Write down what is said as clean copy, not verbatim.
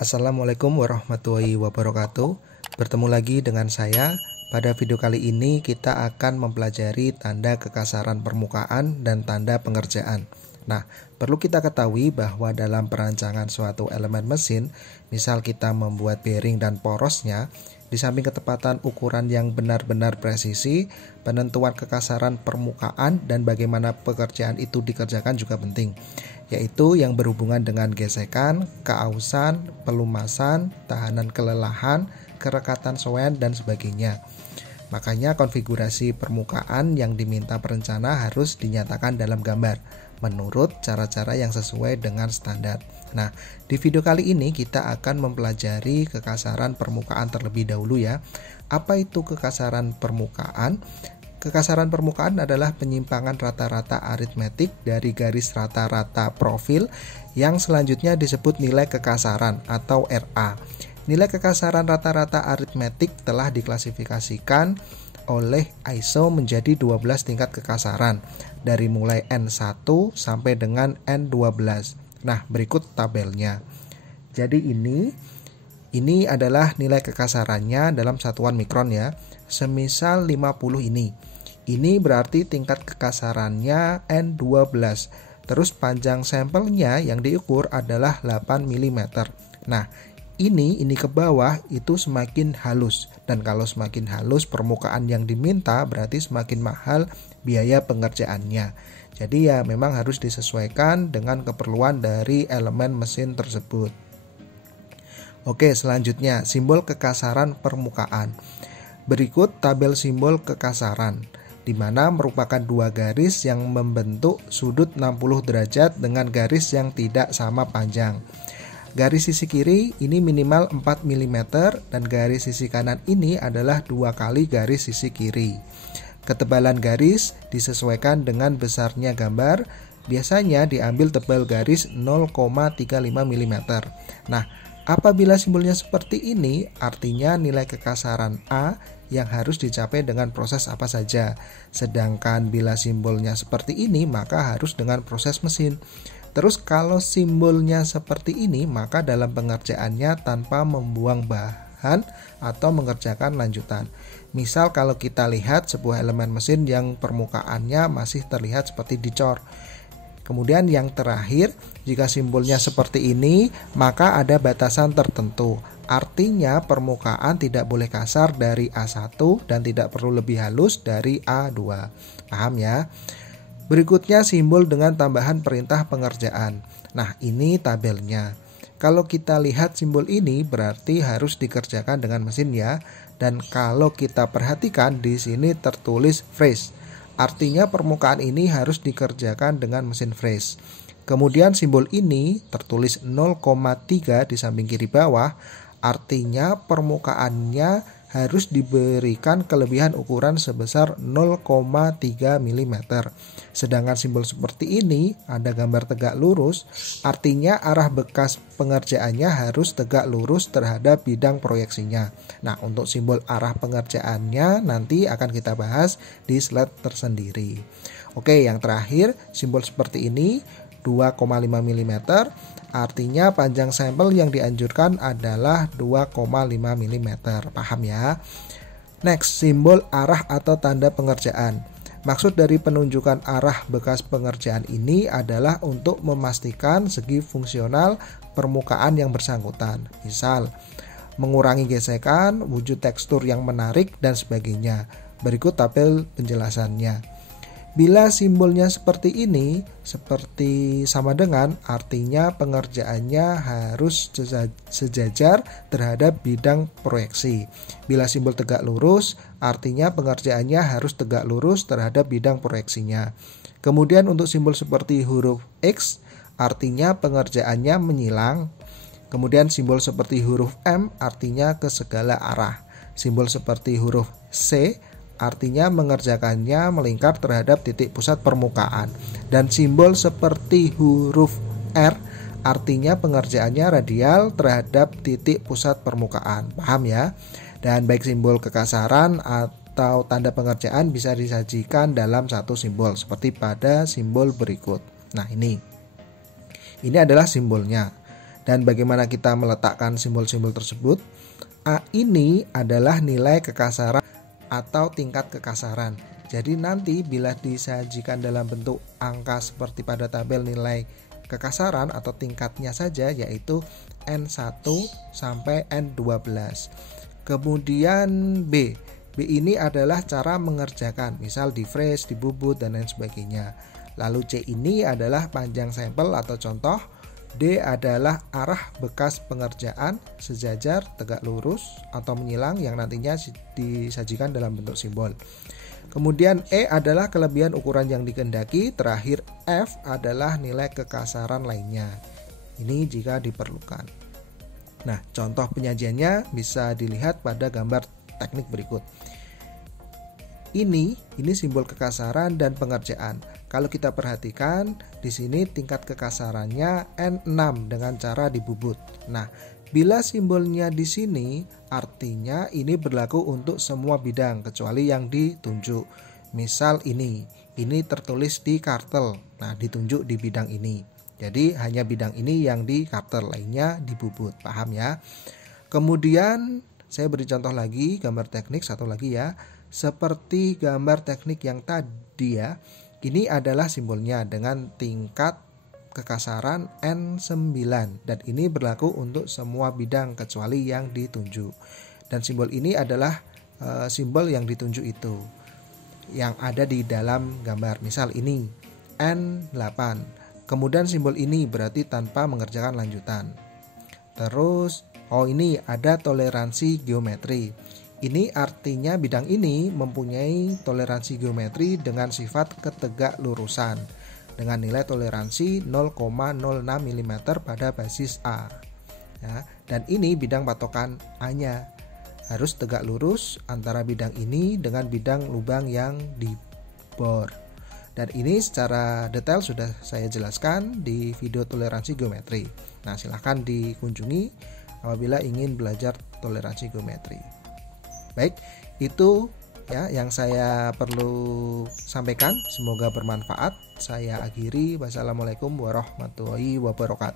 Assalamualaikum warahmatullahi wabarakatuh. Bertemu lagi dengan saya. Pada video kali ini kita akan mempelajari tanda kekasaran permukaan dan tanda pengerjaan. Nah, perlu kita ketahui bahwa dalam perancangan suatu elemen mesin, misal kita membuat bearing dan porosnya, di samping ketepatan ukuran yang benar-benar presisi, penentuan kekasaran permukaan dan bagaimana pekerjaan itu dikerjakan juga penting, yaitu yang berhubungan dengan gesekan, keausan, pelumasan, tahanan kelelahan, kerekatan soean, dan sebagainya. Makanya konfigurasi permukaan yang diminta perencana harus dinyatakan dalam gambar menurut cara-cara yang sesuai dengan standar. Nah, di video kali ini kita akan mempelajari kekasaran permukaan terlebih dahulu ya. Apa itu kekasaran permukaan? Kekasaran permukaan adalah penyimpangan rata-rata aritmetik dari garis rata-rata profil yang selanjutnya disebut nilai kekasaran atau RA. Nilai kekasaran rata-rata aritmetik telah diklasifikasikan oleh ISO menjadi 12 tingkat kekasaran dari mulai N1 sampai dengan N12. Nah, berikut tabelnya. Jadi ini adalah nilai kekasarannya dalam satuan mikron ya. Semisal 50 ini. Ini berarti tingkat kekasarannya N12. Terus panjang sampelnya yang diukur adalah 8 mm. Nah, ini ke bawah itu semakin halus, dan kalau semakin halus permukaan yang diminta berarti semakin mahal biaya pengerjaannya. Jadi ya memang harus disesuaikan dengan keperluan dari elemen mesin tersebut. Oke, selanjutnya simbol kekasaran permukaan. Berikut tabel simbol kekasaran, di mana merupakan dua garis yang membentuk sudut 60 derajat dengan garis yang tidak sama panjang. Garis sisi kiri ini minimal 4 mm dan garis sisi kanan ini adalah 2 kali garis sisi kiri. Ketebalan garis disesuaikan dengan besarnya gambar, biasanya diambil tebal garis 0,35 mm. Nah, apabila simbolnya seperti ini, artinya nilai kekasaran A yang harus dicapai dengan proses apa saja. Sedangkan bila simbolnya seperti ini, maka harus dengan proses mesin. Terus kalau simbolnya seperti ini, maka dalam pengerjaannya tanpa membuang bahan atau mengerjakan lanjutan. Misal kalau kita lihat sebuah elemen mesin yang permukaannya masih terlihat seperti dicor. Kemudian yang terakhir, jika simbolnya seperti ini, maka ada batasan tertentu. Artinya permukaan tidak boleh kasar dari A1 dan tidak perlu lebih halus dari A2. Paham ya? Berikutnya simbol dengan tambahan perintah pengerjaan. Nah, ini tabelnya. Kalau kita lihat simbol ini berarti harus dikerjakan dengan mesin ya. Dan kalau kita perhatikan di sini tertulis fresh. Artinya permukaan ini harus dikerjakan dengan mesin fresh. Kemudian simbol ini tertulis 0,3 di samping kiri bawah. Artinya permukaannya harus diberikan kelebihan ukuran sebesar 0,3 mm. Sedangkan simbol seperti ini ada gambar tegak lurus, artinya arah bekas pengerjaannya harus tegak lurus terhadap bidang proyeksinya. Nah, untuk simbol arah pengerjaannya nanti akan kita bahas di slide tersendiri. Oke, yang terakhir simbol seperti ini 2,5 mm, artinya panjang sampel yang dianjurkan adalah 2,5 mm. Paham ya? Next, simbol arah atau tanda pengerjaan. Maksud dari penunjukan arah bekas pengerjaan ini adalah untuk memastikan segi fungsional permukaan yang bersangkutan. Misal, mengurangi gesekan, wujud tekstur yang menarik, dan sebagainya. Berikut tabel penjelasannya. Bila simbolnya seperti ini, seperti sama dengan, artinya pengerjaannya harus sejajar terhadap bidang proyeksi. Bila simbol tegak lurus, artinya pengerjaannya harus tegak lurus terhadap bidang proyeksinya. Kemudian untuk simbol seperti huruf X, artinya pengerjaannya menyilang. Kemudian simbol seperti huruf M, artinya ke segala arah. Simbol seperti huruf C, artinya mengerjakannya melingkar terhadap titik pusat permukaan. Dan simbol seperti huruf R artinya pengerjaannya radial terhadap titik pusat permukaan. Paham ya? Dan baik simbol kekasaran atau tanda pengerjaan bisa disajikan dalam satu simbol seperti pada simbol berikut. Nah, ini adalah simbolnya. Dan bagaimana kita meletakkan simbol-simbol tersebut? A ini adalah nilai kekasaran atau tingkat kekasaran. Jadi nanti bila disajikan dalam bentuk angka seperti pada tabel nilai kekasaran atau tingkatnya saja, yaitu N1 sampai N12. Kemudian B ini adalah cara mengerjakan, misal di phrase, di bubut, dan lain sebagainya. Lalu C ini adalah panjang sampel atau contoh. D adalah arah bekas pengerjaan, sejajar, tegak lurus, atau menyilang yang nantinya disajikan dalam bentuk simbol. Kemudian E adalah kelebihan ukuran yang dikehendaki. Terakhir F adalah nilai kekasaran lainnya. Ini jika diperlukan. Nah, contoh penyajiannya bisa dilihat pada gambar teknik berikut. Ini simbol kekasaran dan pengerjaan. Kalau kita perhatikan di sini tingkat kekasarannya N6 dengan cara dibubut. Nah, bila simbolnya di sini artinya ini berlaku untuk semua bidang kecuali yang ditunjuk. Misal ini tertulis di kartel. Nah, ditunjuk di bidang ini. Jadi hanya bidang ini yang di kartel, lainnya dibubut. Paham ya? Kemudian saya beri contoh lagi, gambar teknik satu lagi ya. Seperti gambar teknik yang tadi ya. Ini adalah simbolnya dengan tingkat kekasaran N9 dan ini berlaku untuk semua bidang kecuali yang ditunjuk. Dan simbol ini adalah simbol yang ditunjuk itu yang ada di dalam gambar. Misal ini N8. Kemudian simbol ini berarti tanpa mengerjakan lanjutan. Terus ini ada toleransi geometri. Ini artinya bidang ini mempunyai toleransi geometri dengan sifat ketegak lurusan dengan nilai toleransi 0,06 mm pada basis A. Ya, dan ini bidang patokan A-nya. Harus tegak lurus antara bidang ini dengan bidang lubang yang dibor. Dan ini secara detail sudah saya jelaskan di video toleransi geometri. Nah, silahkan dikunjungi apabila ingin belajar toleransi geometri. Baik, itu ya yang saya perlu sampaikan. Semoga bermanfaat. Saya akhiri. Wassalamualaikum warahmatullahi wabarakatuh.